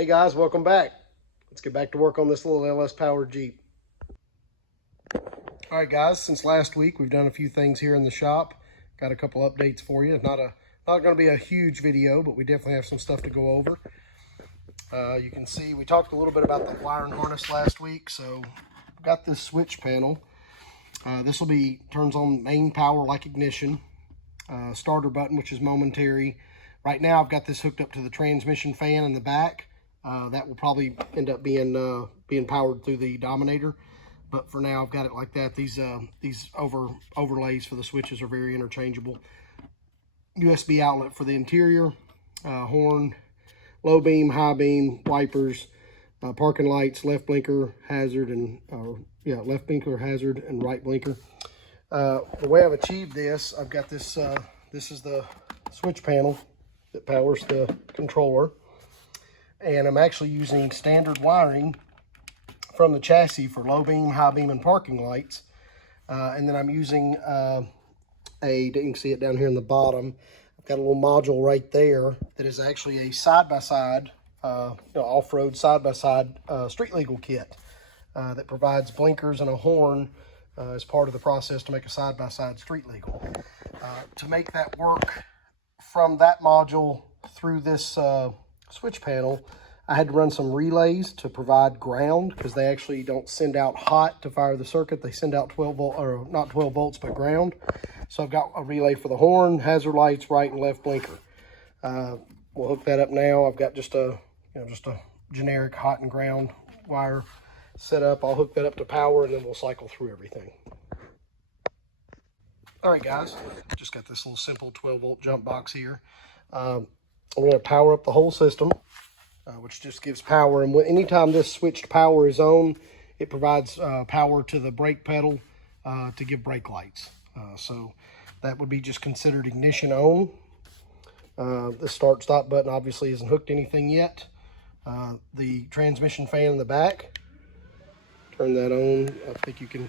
Hey guys, welcome back. Let's get back to work on this little LS powered Jeep. All right guys, since last week we've done a few things here in the shop. Got a couple updates for you. Not going to be a huge video, but we definitely have some stuff to go over. You can see we talked a little bit about the wire and harness last week. So I've got this switch panel. This will be turns on main power like ignition. Starter button, which is momentary. Right now I've got this hooked up to the transmission fan in the back. That will probably end up being powered through the Dominator, but for now I've got it like that. These overlays for the switches are very interchangeable. USB outlet for the interior, horn, low beam, high beam, wipers, parking lights, left blinker, hazard, and left blinker, hazard, and right blinker. The way I've achieved this, I've got this. This is the switch panel that powers the controller. And I'm actually using standard wiring from the chassis for low beam, high beam, and parking lights. And then I'm using you can see it down here in the bottom. I've got a little module right there that is actually a side-by-side, off-road side-by-side street legal kit that provides blinkers and a horn as part of the process to make a side-by-side street legal. To make that work from that module through this switch panel, I had to run some relays to provide ground because they actually don't send out hot to fire the circuit. They send out 12 volt, or not 12 volts, but ground. So I've got a relay for the horn, hazard lights, right and left blinker. We'll hook that up now. I've got just a generic hot and ground wire set up. I'll hook that up to power and then we'll cycle through everything. All right, guys, just got this little simple 12 volt jump box here. I'm going to power up the whole system, which just gives power. And anytime this switched power is on, it provides power to the brake pedal to give brake lights. So that would be just considered ignition on. The start stop button obviously isn't hooked to anything yet. The transmission fan in the back, turn that on. I think you can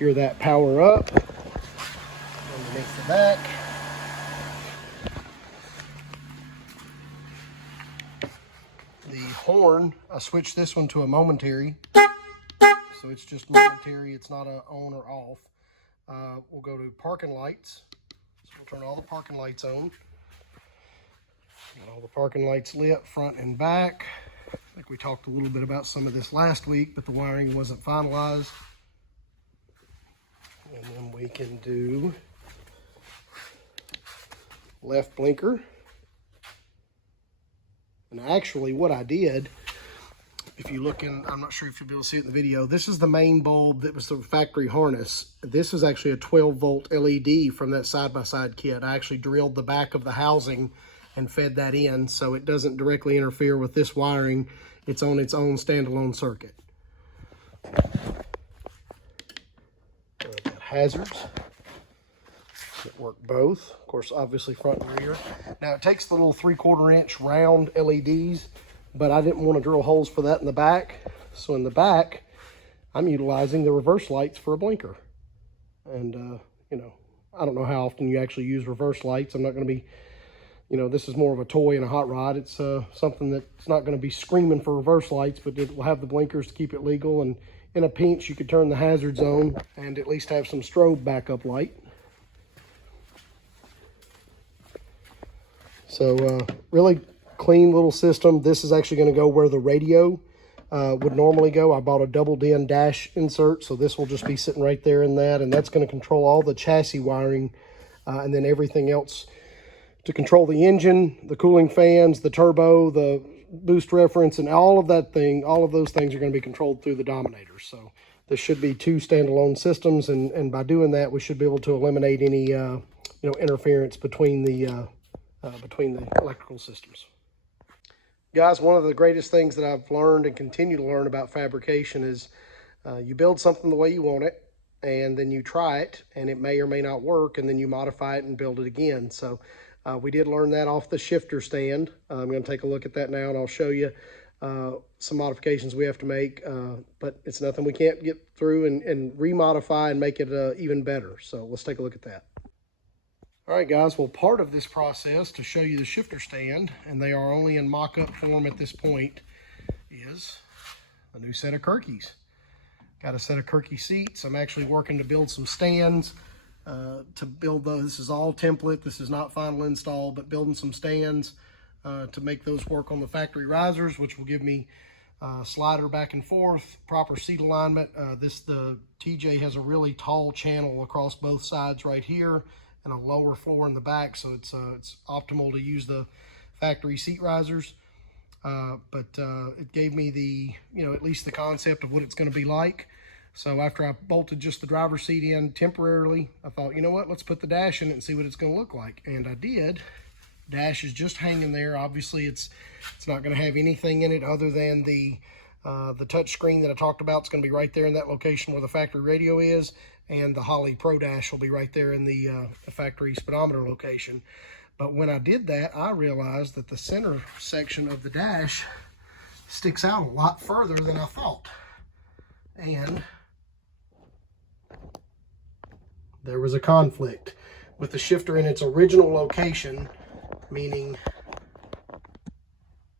hear that power up. Underneath the back. The horn, I switched this one to a momentary, so it's just momentary, it's not a on or off. We'll go to parking lights, so we'll turn all the parking lights on. Got all the parking lights lit, front and back. I think we talked a little bit about some of this last week, but the wiring wasn't finalized. And then we can do left blinker. And actually what I did, if you look in, I'm not sure if you'll be able to see it in the video, this is the main bulb that was the factory harness. This is actually a 12 volt LED from that side-by-side kit. I actually drilled the back of the housing and fed that in so it doesn't directly interfere with this wiring. It's on its own standalone circuit. Got hazards that work both, of course, obviously front and rear. Now it takes the little 3/4 inch round LEDs, but I didn't want to drill holes for that in the back. So in the back, I'm utilizing the reverse lights for a blinker. And, I don't know how often you actually use reverse lights. I'm not going to be, this is more of a toy and a hot rod. It's something that's not going to be screaming for reverse lights, but it will have the blinkers to keep it legal. And in a pinch, you could turn the hazards on and at least have some strobe backup light. So really clean little system. This is actually going to go where the radio would normally go. I bought a double DIN dash insert, so this will just be sitting right there in that, and that's going to control all the chassis wiring and then everything else to control the engine, the cooling fans, the turbo, the boost reference, and all of that thing. All of those things are going to be controlled through the Dominator. So this should be two standalone systems, and by doing that, we should be able to eliminate any interference between the electrical systems. Guys, one of the greatest things that I've learned and continue to learn about fabrication is you build something the way you want it, and then you try it, and it may or may not work, and then you modify it and build it again. So we did learn that off the shifter stand. I'm going to take a look at that now, and I'll show you some modifications we have to make, but it's nothing we can't get through and remodify and make it even better. So let's take a look at that. All right, guys, well, part of this process to show you the shifter stand, and they are only in mock-up form at this point, is a new set of Kirkeys. Got a set of Kirkey seats. I'm actually working to build some stands to build those. This is all template. This is not final install, but building some stands to make those work on the factory risers, which will give me slider back and forth, proper seat alignment. The TJ has a really tall channel across both sides right here and a lower floor in the back, so it's optimal to use the factory seat risers. But it gave me the, at least the concept of what it's going to be like. So after I bolted just the driver's seat in temporarily, I thought, you know what, let's put the dash in it and see what it's going to look like. And I did. Dash is just hanging there. Obviously, it's not going to have anything in it other than the touch screen that I talked about. It's going to be right there in that location where the factory radio is, and the Holley Pro Dash will be right there in the factory speedometer location. But when I did that, I realized that the center section of the dash sticks out a lot further than I thought. And there was a conflict with the shifter in its original location, meaning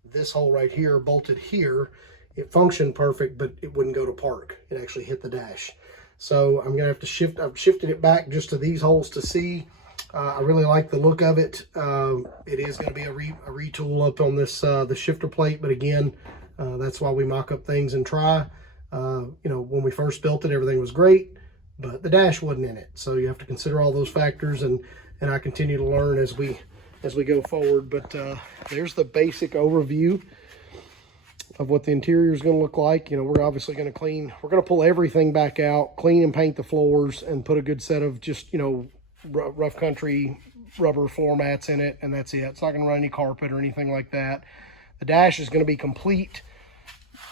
this hole right here bolted here. It functioned perfect, but it wouldn't go to park. It actually hit the dash. So I'm gonna have to shift. I've shifted it back just to these holes to see. I really like the look of it. It is going to be a retool up on this the shifter plate, but again, that's why we mock up things and try. When we first built it, everything was great, but the dash wasn't in it. So you have to consider all those factors, and I continue to learn as we go forward. But there's the basic overview of what the interior is going to look like. We're obviously going to clean. We're going to pull everything back out, clean and paint the floors, and put a good set of just, rough country rubber floor mats in it, and that's it. It's not going to run any carpet or anything like that. The dash is going to be complete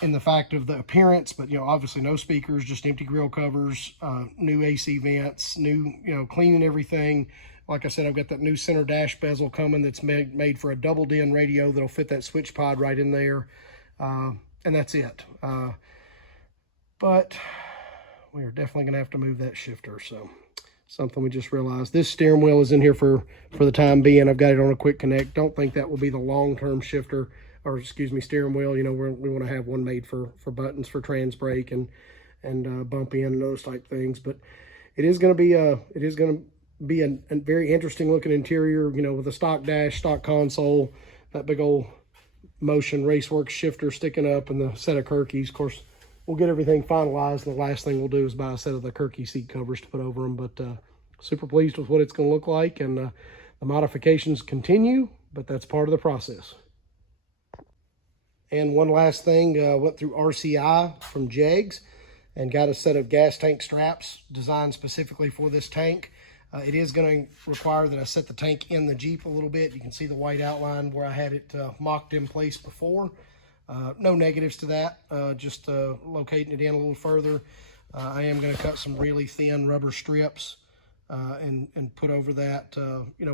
in the fact of the appearance, but obviously no speakers, just empty grill covers, new AC vents, new, cleaning everything. Like I said, I've got that new center dash bezel coming that's made for a double DIN radio that'll fit that switch pod right in there. And that's it. But we are definitely going to have to move that shifter. So something we just realized. This steering wheel is in here for the time being. I've got it on a quick connect. Don't think that will be the long-term shifter, or excuse me, steering wheel. We want to have one made for buttons for trans brake and bump in and those type things. But it is going to be a very interesting looking interior, with a stock dash, stock console, that big old Motion Raceworks shifter sticking up, and the set of Kirkeys. Of course, we'll get everything finalized, and the last thing we'll do is buy a set of the Kirkey seat covers to put over them. But super pleased with what it's going to look like, and the modifications continue, but that's part of the process. And one last thing, went through RCI from Jegs and got a set of gas tank straps designed specifically for this tank. It is going to require that I set the tank in the Jeep a little bit. You can see the white outline where I had it mocked in place before. No negatives to that, just locating it in a little further. I am going to cut some really thin rubber strips and put over that,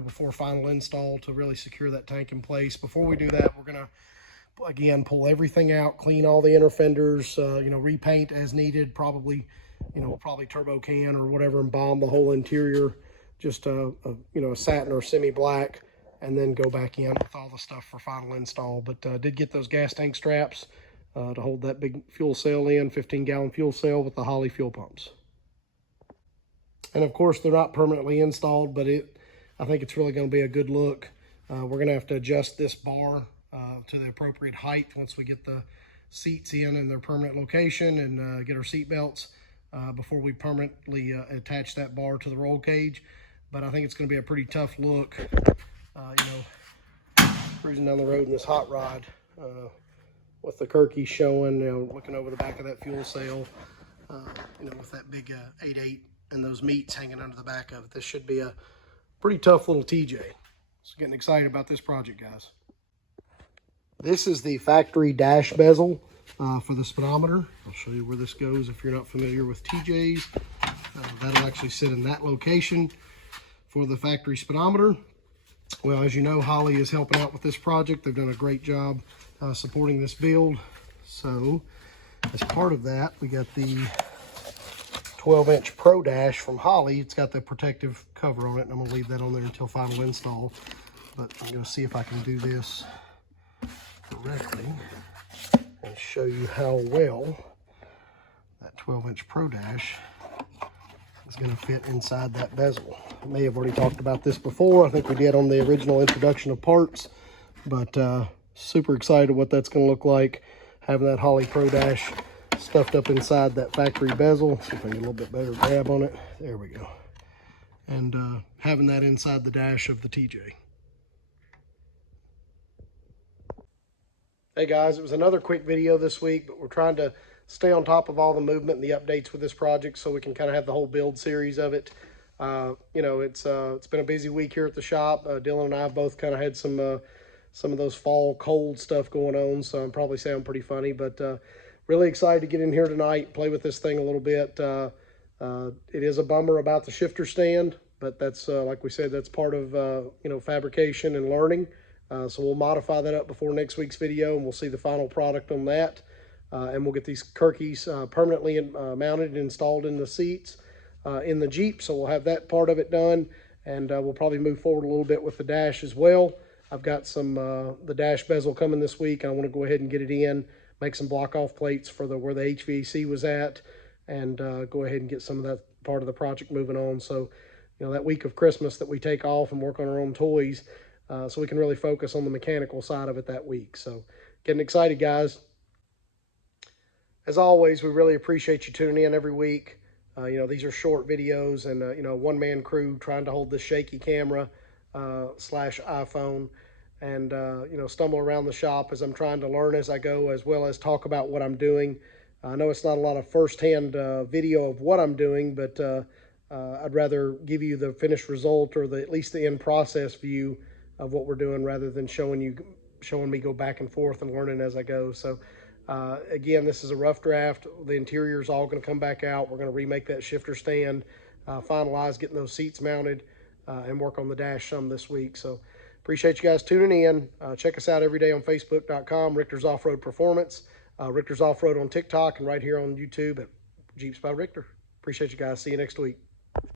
before final install to really secure that tank in place. Before we do that, we're going to, again, pull everything out, clean all the inner fenders, repaint as needed, probably turbo can or whatever, and bomb the whole interior, just a satin or semi-black, and then go back in with all the stuff for final install. But did get those gas tank straps to hold that big fuel cell in, 15-gallon fuel cell with the Holley fuel pumps. And of course, they're not permanently installed, but I think it's really going to be a good look. We're going to have to adjust this bar to the appropriate height once we get the seats in their permanent location and get our seat belts before we permanently attach that bar to the roll cage. But I think it's going to be a pretty tough look, cruising down the road in this hot rod with the Kirkey showing, looking over the back of that fuel cell, with that big 8.8 and those meats hanging under the back of it. This should be a pretty tough little TJ. So getting excited about this project, guys. This is the factory dash bezel for the speedometer. I'll show you where this goes if you're not familiar with TJs. That'll actually sit in that location for the factory speedometer. Well, as you know, Holley is helping out with this project. They've done a great job supporting this build. So as part of that, we got the 12-inch Pro Dash from Holley. It's got the protective cover on it, and I'm going to leave that on there until final install. But I'm going to see if I can do this correctly and show you how well that 12-inch Pro Dash is going to fit inside that bezel. I may have already talked about this before. I think we did on the original introduction of parts, but super excited what that's going to look like, having that Holley Pro Dash stuffed up inside that factory bezel. See if I can get a little bit better grab on it. There we go. And having that inside the dash of the TJ. Hey guys, it was another quick video this week, but we're trying to stay on top of all the movement and the updates with this project so we can kind of have the whole build series of it. You know, it's been a busy week here at the shop. Dylan and I have both kind of had some of those fall cold stuff going on, so I'm probably sound pretty funny, but really excited to get in here tonight, play with this thing a little bit. It is a bummer about the shifter stand, but that's, like we said, that's part of, you know, fabrication and learning. So we'll modify that up before next week's video, and we'll see the final product on that. And we'll get these Kirkeys permanently mounted and installed in the seats in the Jeep. So we'll have that part of it done, and we'll probably move forward a little bit with the dash as well. I've got some the dash bezel coming this week. I want to go ahead and get it in, make some block-off plates for where the HVAC was at, and go ahead and get some of that part of the project moving on. So, you know, that week of Christmas that we take off and work on our own toys, so we can really focus on the mechanical side of it that week. So getting excited, guys. As always, we really appreciate you tuning in every week. You know, these are short videos, and, you know, one-man crew trying to hold this shaky camera slash iPhone and, you know, stumble around the shop as I'm trying to learn as I go, as well as talk about what I'm doing. I know it's not a lot of firsthand video of what I'm doing, but I'd rather give you the finished result, or at least the end process view of what we're doing, rather than showing me go back and forth and learning as I go. So again, this is a rough draft. The interior is all going to come back out. We're going to remake that shifter stand, finalize getting those seats mounted, and work on the dash some this week. So appreciate you guys tuning in. Check us out every day on Facebook.com, Richter's Off-Road Performance, Richter's Off-Road on TikTok, and right here on YouTube at Jeeps by Richter. Appreciate you guys. See you next week.